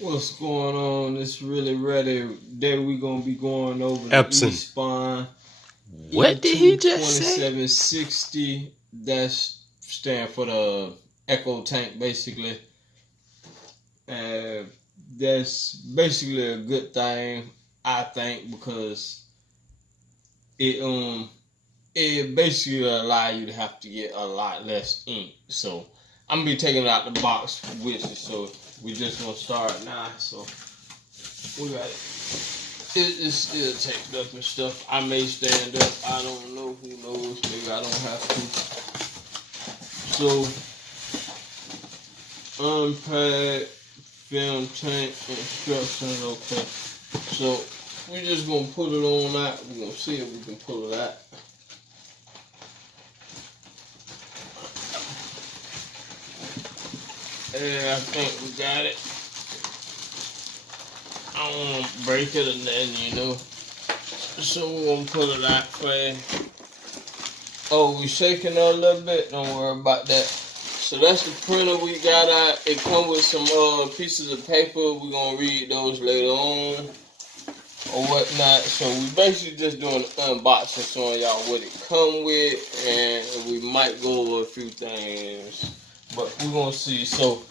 What's going on? It's really ready. Today we gonna be going over the Epson. E-Spine What did he just say? E2760. That's stand for the Echo tank, basically. That's basically a good thing, I think, because it basically allow you to have to get a lot less ink. So I'm gonna be taking it out the box with it. So we just gonna start now. So we got it. It's still taped up and stuff. I may stand up. I don't know. Who knows? Maybe I don't have to. So unpack, film tank, instructions. Okay. So we just gonna put it on that. We're gonna see if we can pull it out. Yeah, I think we got it. I don't want to break it or nothing, So we're going to pull it out fast. Oh, we shaking it a little bit. Don't worry about that. So that's the printer we got out. It comes with some pieces of paper. We're going to read those later on or whatnot. So we basically just doing an unboxing, showing y'all what it come with. And we might go over a few things. But we're going to see. So,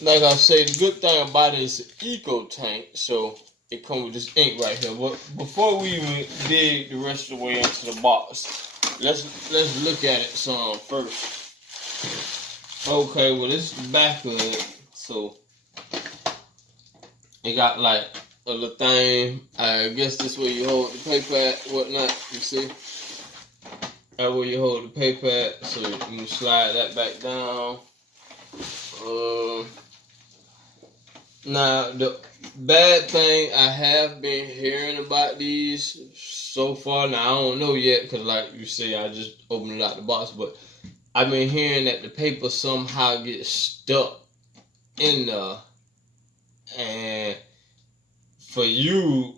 like I say, the good thing about it is the Eco tank. So, it comes with this ink right here. But before we even dig the rest of the way into the box, let's look at it some first. Okay, well, this is the back of it. So, it got like a little thing. I guess this is where you hold the paper at, whatnot. You see? That's where you hold the paper at. So, you can slide that back down. Now, the bad thing, I have been hearing about these so far. Now, I don't know yet because, like you say, I just opened it out the box. But I've been hearing that the paper somehow gets stuck in there. And for you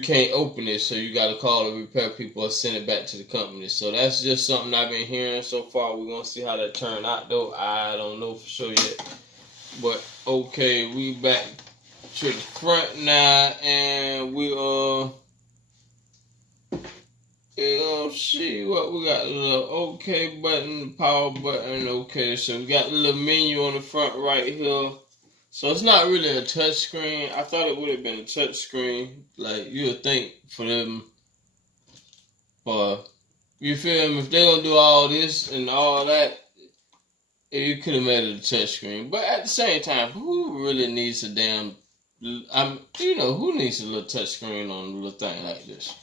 can't open it. So you got to call the repair people or send it back to the company. So that's just something I've been hearing so far. We're going to see how that turn out, though. I don't know for sure yet. But okay, we back to the front now, and we see what we got. A little OK button, power button. Okay, so we got a little menu on the front right here. So it's not really a touch screen. I thought it would have been a touch screen, like you would think for them. You feel me? If they gonna do all this and all that, you could have made it a touch screen. But at the same time, who really needs a damn... who needs a little touch screen on a little thing like this?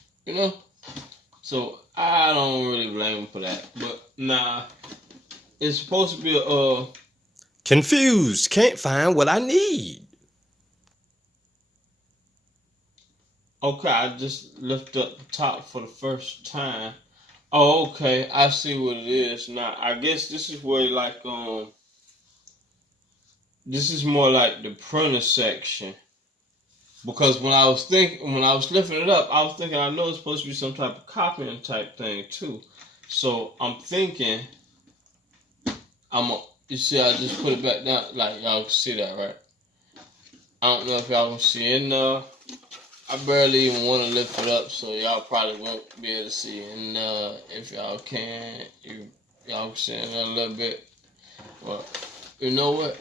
So, I don't really blame them for that. But, nah. It's supposed to be a... Confused. Can't find what I need. Okay, I just lifted up the top for the first time. Oh, okay. I see what it is. Now, I guess this is where, like, this is more like the printer section. Because when I was lifting it up, I was thinking I know it's supposed to be some type of copying type thing too. So I'm thinking you see I just put it back down, like y'all can see that, right? I don't know if y'all can see it. I barely even want to lift it up, so y'all probably won't be able to see it. And if y'all can, y'all can see it a little bit. But you know what?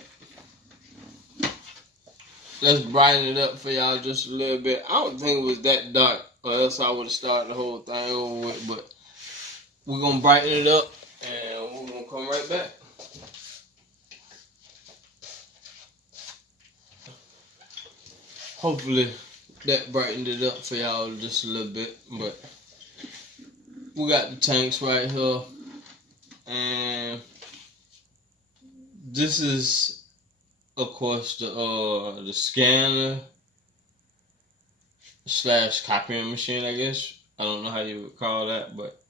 Let's brighten it up for y'all just a little bit. I don't think it was that dark, or else I would have started the whole thing over with. But we're going to brighten it up, and we're going to come right back. Hopefully, that brightened it up for y'all just a little bit. But we got the tanks right here. And this is... of course, the scanner / copying machine, I guess. I don't know how you would call that, but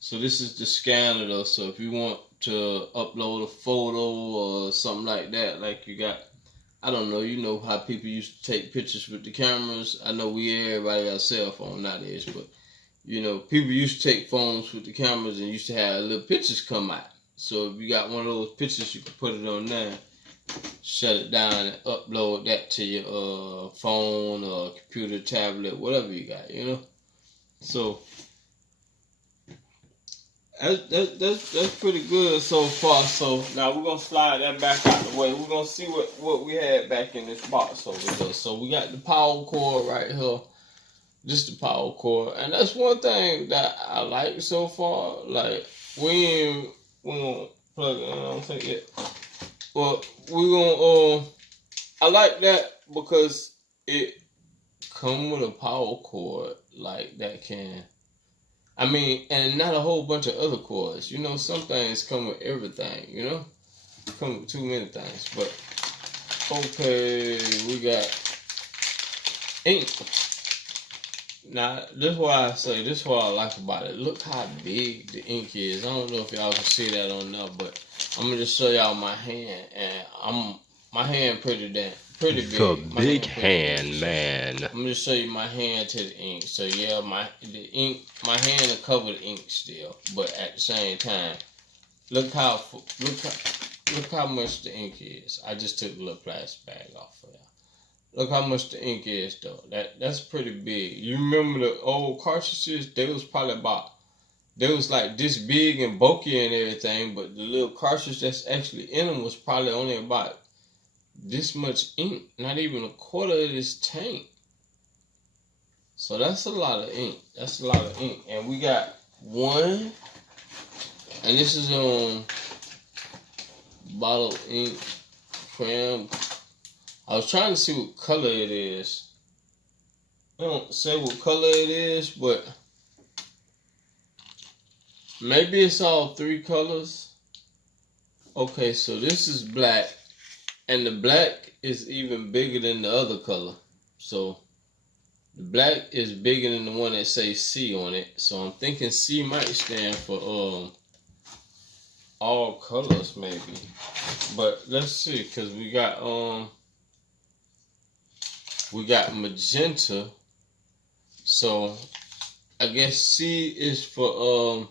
So this is the scanner though. So if you want to upload a photo or something like that, like you got, I don't know, you know how people used to take pictures with the cameras. I know everybody got a cell phone nowadays, but people used to take phones with the cameras and used to have little pictures come out. So if you got one of those pictures, you can put it on there. shut it down and upload that to your phone or computer, tablet, whatever you got, you know. So that's pretty good so far. So now we're gonna slide that back out the way. We're gonna see what we had back in this box over there. So we got the power cord right here. Just the power cord. And that's one thing that I like so far. Like we gonna plug it in, I don't think yet. Well, we're gonna I like that because it come with a power cord like that can, I mean, and not a whole bunch of other cords. You know, some things come with everything, you know? Come with too many things. But, okay, we got ink. Now, this is what I like about it. Look how big the ink is. I don't know if y'all can see that on there, but I'm going to just show y'all my hand. And my hand pretty big. The big hand, man. I'm gonna show you my hand to the ink. So yeah, my hand will cover the ink still, but at the same time, look how much the ink is. I just took a little plastic bag off for y'all. Look how much the ink is though. That's pretty big. You remember the old cartridges? They was like this big and bulky and everything, but the little cartridge that's actually in them was probably only about this much ink, not even a quarter of this tank. So that's a lot of ink. And we got one, and this is bottle ink crayon. I was trying to see what color it is. I don't say what color it is, but maybe it's all 3 colors. Okay, so this is black. And the black is even bigger than the other color. So the black is bigger than the one that says C on it. So I'm thinking C might stand for all colors maybe. But let's see, because we got magenta. So I guess C is for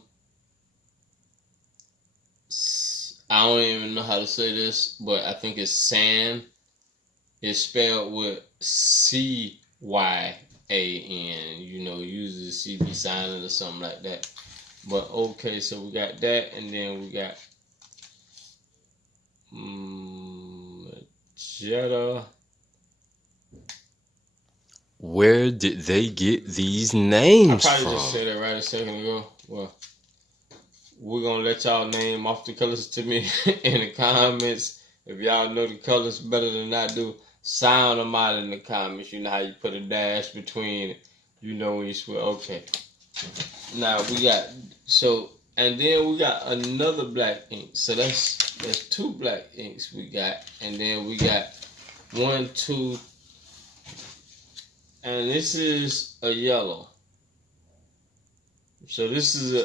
I don't even know how to say this, but I think it's sand. It's spelled with CYAN. You know, usually the C be silent or something like that. But okay, so we got that, and then we got magenta. Where did they get these names I probably from? just said it right a second ago. Well, we're going to let y'all name off the colors to me in the comments. If y'all know the colors better than I do, sound them out in the comments. You know how you put a dash between it. You know when you swear. Okay. Now we got, and then we got another black ink. So that's 2 black inks we got. And then we got 1, 2, and this is a yellow. So this is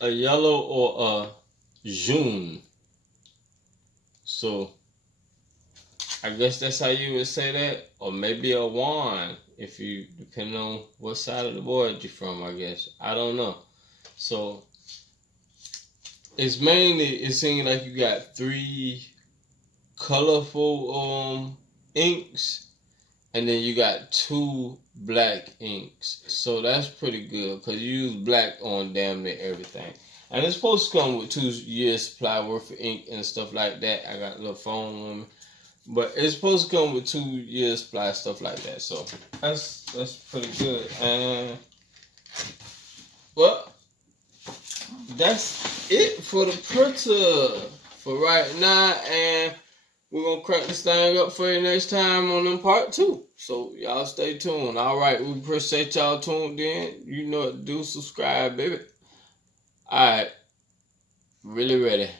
a yellow or a jaune. So I guess that's how you would say that, or maybe a wand, if you depending on what side of the board you're from. I guess I don't know. So it's mainly, it seems like you got 3 colorful inks, and then you got 2 black inks. So that's pretty good, because you use black on damn near everything. And it's supposed to come with 2 years supply worth of ink and stuff like that. I got a little phone on me. But it's supposed to come with 2 years supply, stuff like that. So that's pretty good. And well, that's it for the printer for right now. And we're going to crank this thing up for you next time on them part 2. So y'all stay tuned. All right, we appreciate y'all tuned in. You know what to do. Subscribe, baby. All right, really ready.